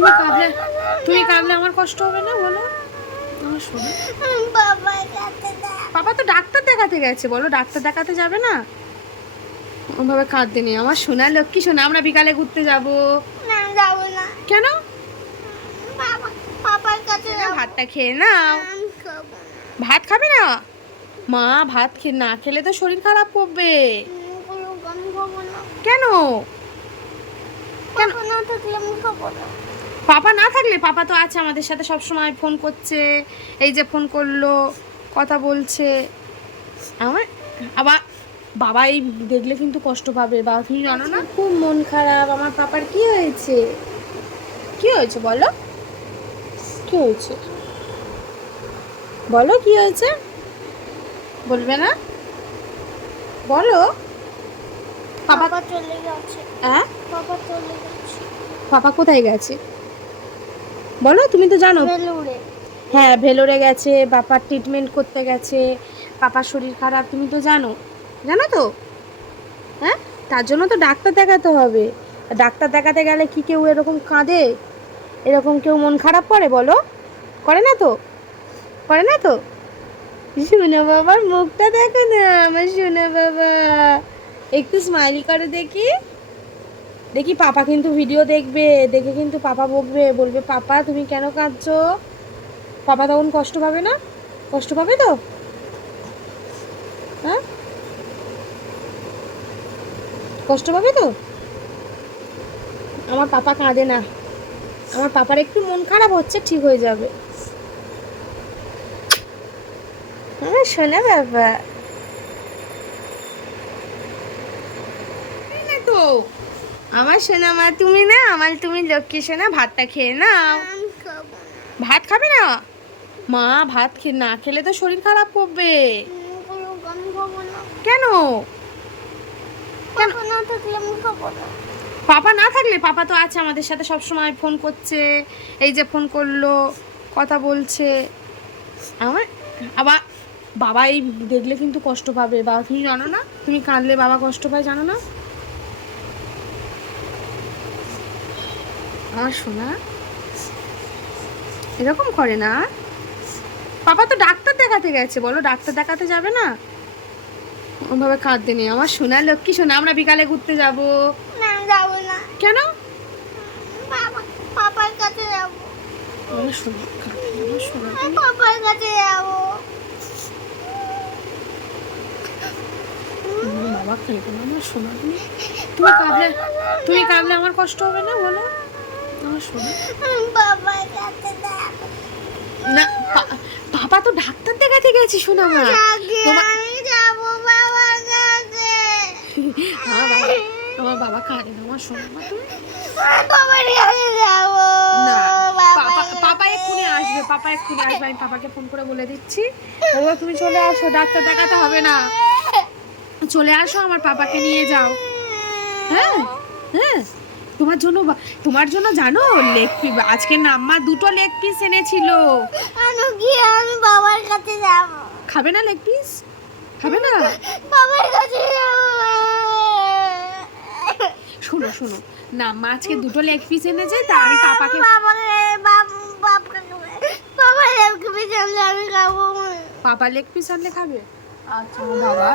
তুমি কাঁদলে তুমি কাঁদলে আমার কষ্ট হবে না বলো? শোনো বাবা তো ডাক্তার দেখাতে গেছে বলো? ডাক্তার দেখাতে যাবে না? ওভাবে কাঁদতে নেই। আমার সোনা লক্ষ্মী সোনা আমরা বিকালে ঘুরতে যাব। যাব না। কেন? ভাতটা খেয়ে নাও। না ভাত খাবে না? মা ভাত খেয়ে না খেলে তো শরীর খারাপ করবে। কেন কেন? পাপা না থাকলে পাপা তো আছে আমাদের সাথে সব সময় ফোন করছে এই যে ফোন করল কথা বলছে। আমার আবার বাবা এই দেখলে কিন্তু কষ্ট পাবে বাবা তুমি জানো না? খুব মন খারাপ আমার পাপার কি হয়েছে? কি হয়েছে বলো? কি হয়েছে? বলো কি হয়েছে? বলবে না? বলো। পাপা চলে গেছে। হ্যাঁ? পাপা চলে গেছে। পাপা কোথায় গেছে? বলো তুমি তো জানো। হ্যাঁ ভেলোরে গেছে বাপার ট্রিটমেন্ট করতে গেছে পাপার শরীর খারাপ তুমি তো জানো। জানো তো? হ্যাঁ? তার জন্য তো ডাক্তার দেখাতে হবে। ডাক্তার দেখাতে গেলে কি কেউ এরকম কাঁদে? এরকম কেউ মন খারাপ করে বলো। করে না তো? করে না তো? শোনা বাবার মুখটা দেখো না আমার শোনা বাবা। একটু স্মাইল করে দেখি। দেখি পাপা কিন্তু ভিডিও দেখবে, দেখে কিন্তু পাপা বকবে, বলবে, পাপা, তুমি কেন কাঁদছো? পাপা তখন কষ্ট পাবে না? কষ্ট পাবে তো? হ্যাঁ? কষ্ট পাবে তো? আমার পাপা কাঁদে না। আমার পাপার একটু মন খারাপ হচ্ছে, ঠিক হয়ে যাবে। হ্যাঁ শোনা বাবা। তো আমার সোনা মা তুমি না আমার তুমি লক্ষ্মী সোনা ভাতটা খেয়ে নাও। না। ভাত খাবে না? মা ভাত খেয়ে না খেলে তো শরীর খারাপ করবে। কোনো পাপা না থাকলে পাপা তো আছে আমাদের সাথে সব সময় ফোন করছে এই যে ফোন করল কথা বলছে। আমার আবার বাবা এই দেখলে কিন্তু কষ্ট পাবে। বাবা তুমি জানো না? তুমি কাঁদলে বাবা কষ্ট পায় জানো না? আমার শোনা। এরকম করে না। পাপা তো ডাক্তার দেখাতে গেছে বলো ডাক্তার দেখাতে যাবে না? ওভাবে কাঁদতে নেই। আমার সোনা লক্ষ্মী সোনা আমরা বিকালে ঘুরতে যাব। না যাব না। কেন? বাবা পাপার কাছে যাব। আমার সোনা আমার সোনা পাপার কাছে যাব। বাবা খেলবে না আমার সোনা তুমি তুমি কাঁদলে তুমি কাঁদলে আমার কষ্ট হবে না বলো। না বাবা তো ডাক্তার দেখাতে গেছে শোনা মা। আমার বাবা কাঁদে না আমার সোনা মা তুমি। না পাপা কাছে পাপা এক্ষুনি আসবে পাপা এক্ষুনি আসবে আমি পাপাকে ফোন করে বলে দিচ্ছি। বাবা তুমি চলে আসো ডাক্তার দেখাতে হবে না। চলে আসো আমার পাপাকে নিয়ে যাও। হ্যাঁ হ্যাঁ। তোমার জন্য তোমার জন্য জানো লেগ পিস আজকে নাম্মা দুটো লেগ পিস এনেছিল। আমি কি আমি বাবার কাছে যাব। খাবে না লেগ পিস খাবে না? বাবার কাছে যাব। শোনো শোনো। নাম্মা আজকে দুটো লেগ পিস এনেছে তা আমি পাপাকে বাবাকে বাবা লেবকে বিছানলে আমি খাব। পাপা লেগ পিস আনলে খাবে? আচ্ছা বাবা।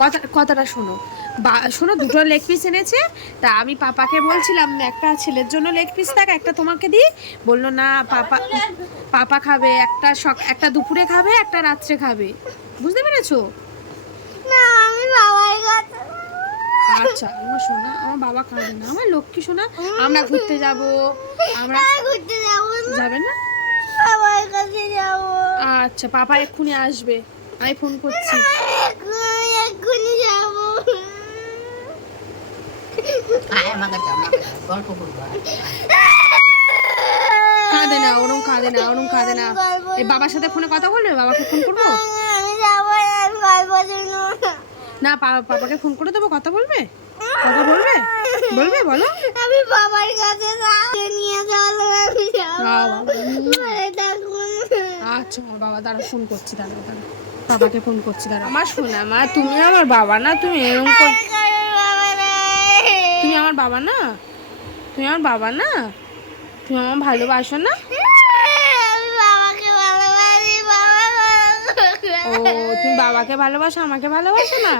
কথা কথাটা শোনো। বা শোনো দুটো লেগ পিস এনেছে। তা আমি পাপাকে বলছিলাম একটা ছেলের জন্য লেগ পিস থাক একটা তোমাকে দিই। বলল না পাপা পাপা খাবে একটা সক একটা দুপুরে খাবে একটা রাত্রে খাবে। বুঝতে পেরেছ? আচ্ছা আমার শোনা আমার বাবা খাবে না আমার লক্ষ্মী শোনা আমরা ঘুরতে যাব আমরা আমি ঘুরতে যাব না। যাবে না? বাবার কাছে যাব। আচ্ছা পাপা এক্ষুনি আসবে আমি ফোন করছি। এক্ষুনি যাব আয় আমার কাছে আমার কাছে গল্প করব আয়, কাঁদে না ওরম কাঁদে না ওরম কাঁদে না। এই বাবার সাথে ফোনে কথা বলবে বাবাকে ফোন করব? না পাপাকে ফোন করে দেবো কথা বলবে? কথা বলবে? বলবে বলো। আমি বাবার কাছে নিয়ে চলো। আচ্ছা বাবা দাঁড়া ফোন করছি দাঁড়া দাঁড়া বাবাকে ফোন করছি দাঁড়া আমার শোনা মা তুমি আমার বাবা না তুমি এরকম কর কারণ বাবা নাই। তুমি আমার বাবা না? তুমি আমার বাবা না? তুমি আমার ভালোবাসো না? ও তুমি বাবাকে ভালোবাসো আমাকে ভালোবাসো না?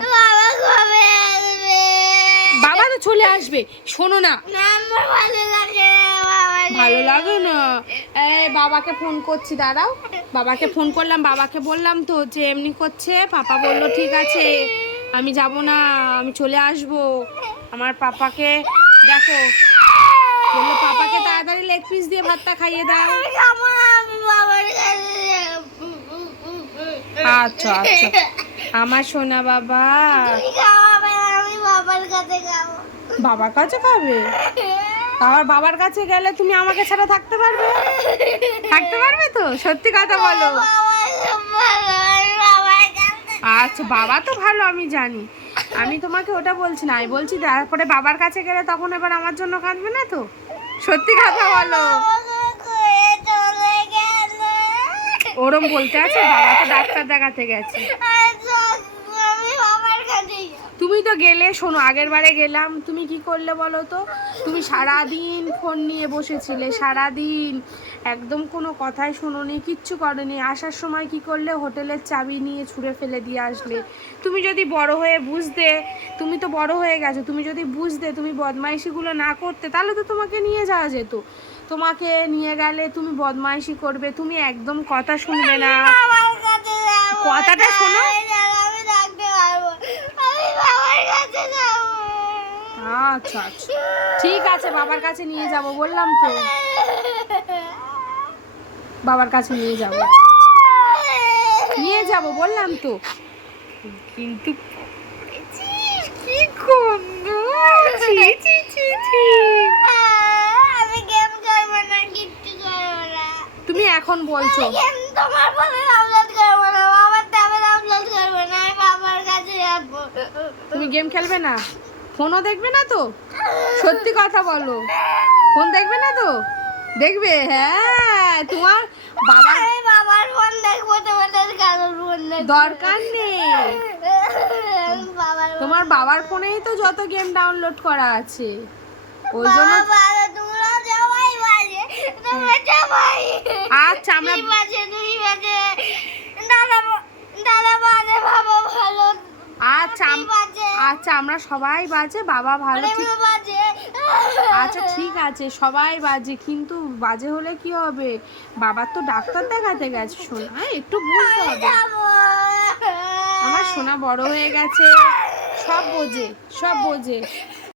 বাবা তো চলে আসবে শোনো না। না ভালো লাগে না না। বাবাকে ফোন করছি দাঁড়াও। বাবাকে ফোন করলাম বাবাকে বললাম তো যে এমনি করছে পাপা বলল ঠিক আছে আমি যাব না আমি চলে আসব। আমার পাপাকে দেখো। পাপাকে তাড়াতাড়ি লেগ পিস দিয়ে ভাতটা খাইয়ে দাও। আচ্ছা আচ্ছা। আমার সোনা বাবা। বাবার কাছে খাব? আবার বাবার কাছে গেলে তুমি আমাকে ছাড়া থাকতে পারবে? থাকতে পারবে তো? সত্যি কথা বলো। আচ্ছা বাবা তো ভালো, আমি জানি। আমি তোমাকে ওটা বলছি না, আমি বলছি তারপরে বাবার কাছে গেলে তখন এবার আমার জন্য কাঁদবে না তো? সত্যি কথা বলো। ওরম বলতে আছে বাবা তো ডাক্তার দেখাতে গেছে। তুমি তো গেলে, শোনো, আগের বারে গেলাম। তুমি কি করলে বলো তো? তুমি সারা দিন ফোন নিয়ে বসেছিলে সারা দিন একদম কোনো কথাই শোনোনি, কিচ্ছু করনি। আসার সময় কি করলে? হোটেলের চাবি নিয়ে ছুঁড়ে ফেলে দিয়ে আসলে। তুমি যদি বড় হয়ে বুঝতে, তুমি তো বড় হয়ে গেছো, তুমি যদি বুঝতে তুমি বদমাইশিগুলো না করতে, তাহলে তো তোমাকে নিয়ে যাওয়া যেত। তোমাকে নিয়ে গেলে তুমি বদমাইশি করবে, তুমি একদম কথা শুনবে না। কথাটা শোনো। আমি যাব, আমি থাকতে পারব আমি বাবার কাছে যাব আচ্ছা আচ্ছা। ঠিক আছে বাবার কাছে নিয়ে যাব বললাম তো। বাবার কাছে নিয়ে যাব। নিয়ে যাব বললাম তো। কিন্তু কি? ছি, ছি, ছি, তুমি এখন বলছো। তোমার ফোনে ডাউনলোড করব না বাবার ট্যাবে ডাউনলোড করব না বাবার কাছে যাব। তুমি গেম খেলবে না? ফোনও দেখবে না তো? সত্যি কথা বলো। ফোন দেখবে না তো? দেখবে? হ্যাঁ তোমার বাবা বাবার ফোন দেখব তোমাদের কারোর ফোন দরকার নেই। তোমার বাবার ফোনেই তো যত গেম ডাউনলোড করা আছে। ওই জন্য আচ্ছা আমরা তুই বাজে দাদা দাদা বাজে বাবা ভালো আচ্ছা আচ্ছা আমরা সবাই বাজে বাবা ভালো ঠিক আচ্ছা ঠিক আছে সবাই বাজে কিন্তু বাজে হলে কি হবে? বাবার তো ডাক্তার দেখাতে গেছে শোনা একটু বুঝতে হবে। আমার সোনা বড় হয়ে গেছে সব বোঝে সব বোঝে।